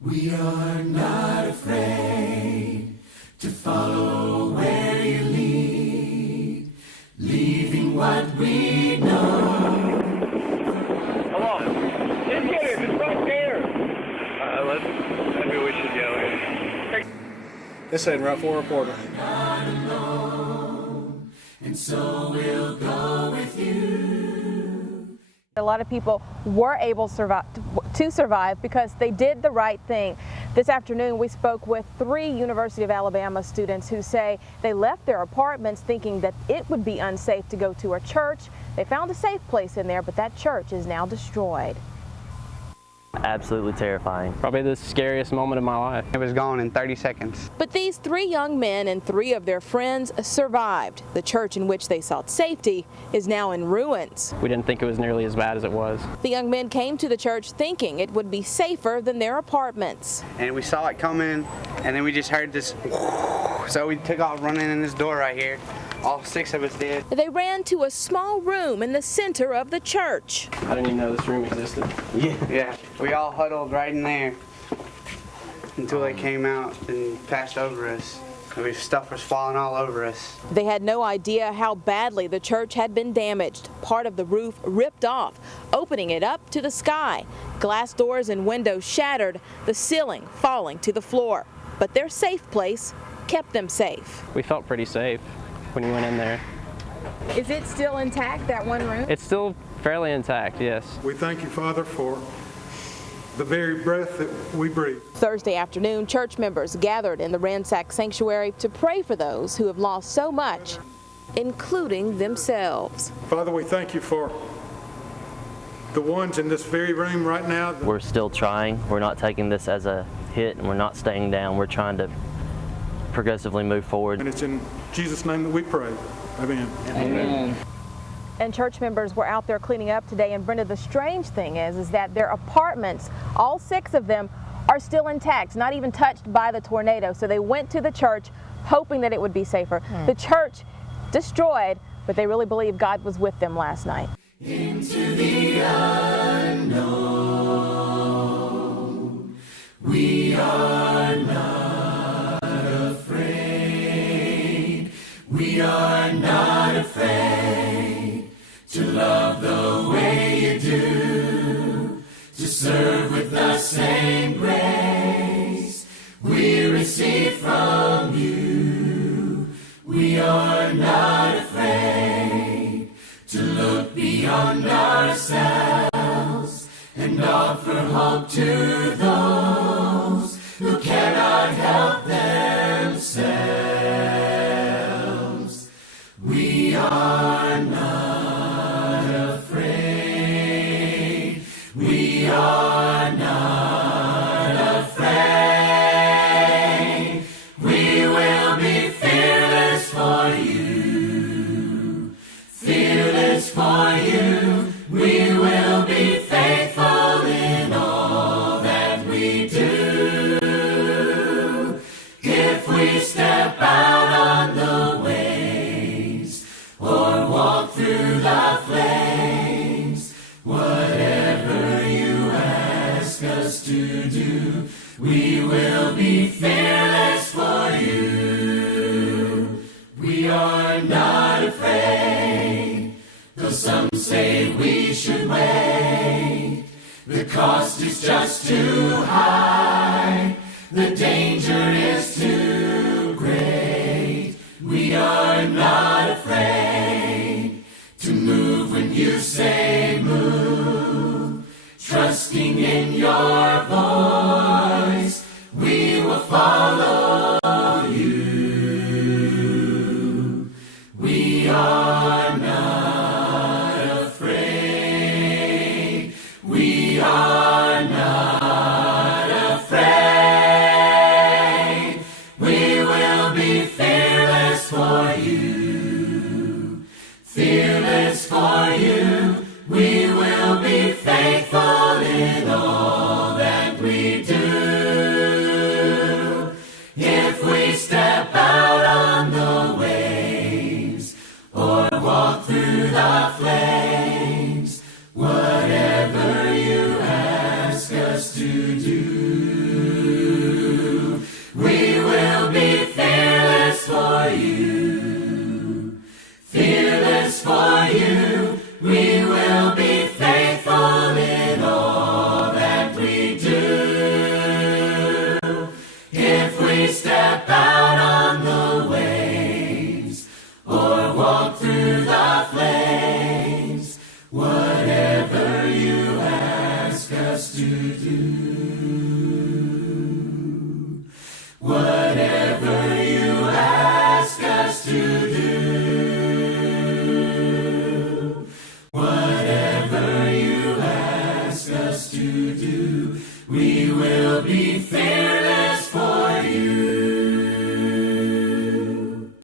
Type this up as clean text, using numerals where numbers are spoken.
We are not afraid to follow where you lead, leaving what we know. Hello. Didn't get it. It's right there. Maybe we should go in. This ain't Route 4 reporter. Not alone, and so we'll go with you. A lot of people were able to survive because they did the right thing. This afternoon we spoke with 3 University of Alabama students who say they left their apartments thinking that it would be unsafe to go to a church. They found a safe place in there, but that church is now destroyed. Absolutely terrifying. Probably the scariest moment of my life. It was gone in 30 seconds. But these 3 young men and 3 of their friends survived. The church in which they sought safety is now in ruins. We didn't think it was nearly as bad as it was. The young men came to the church thinking it would be safer than their apartments. And we saw it coming, and then we just heard this, so we took off running in this door right here. All 6 of us did. They ran to a small room in the center of the church. I didn't even know this room existed. Yeah. We all huddled right in there until they came out and passed over us. Stuff was falling all over us. They had no idea how badly the church had been damaged. Part of the roof ripped off, opening it up to the sky. Glass doors and windows shattered, the ceiling falling to the floor. But their safe place kept them safe. We felt pretty safe when we went in there. Is it still intact, that one room? It's still fairly intact, yes. We thank you, Father, for the very breath that we breathe. Thursday afternoon, church members gathered in the ransacked sanctuary to pray for those who have lost so much, including themselves. Father, we thank you for the ones in this very room right now. We're still trying. We're not taking this as a hit, and we're not staying down. We're trying to progressively move forward. And it's in Jesus' name that we pray. Amen. Amen. And church members were out there cleaning up today. And Brenda, the strange thing is that their apartments, all 6 of them, are still intact, not even touched by the tornado. So they went to the church hoping that it would be safer. The church destroyed, but they really believe God was with them last night. Into the unknown, we are not afraid. We are not afraid to love the way you do, to serve with the same grace we receive from you. We are not afraid to look beyond ourselves and offer hope to those who cannot help themselves. We are not afraid. We are not afraid. We will be fearless for you. Fearless for you. We will be faithful in all that we do. If we step out on the ways or walk through the flames, whatever you ask us to do, we will be fearless for you. We are not afraid, though some say we should wait. The cost is just too high. The danger is too great. We are not afraid to move when you say move. Trusting in your voice, we will follow you. We are not afraid. We are not afraid. We will be fearless for you. Fearless for you. We will be faithful in all that we do. If we step out on the waves or walk through the flames, whatever you ask us to do, whatever you ask us to do. What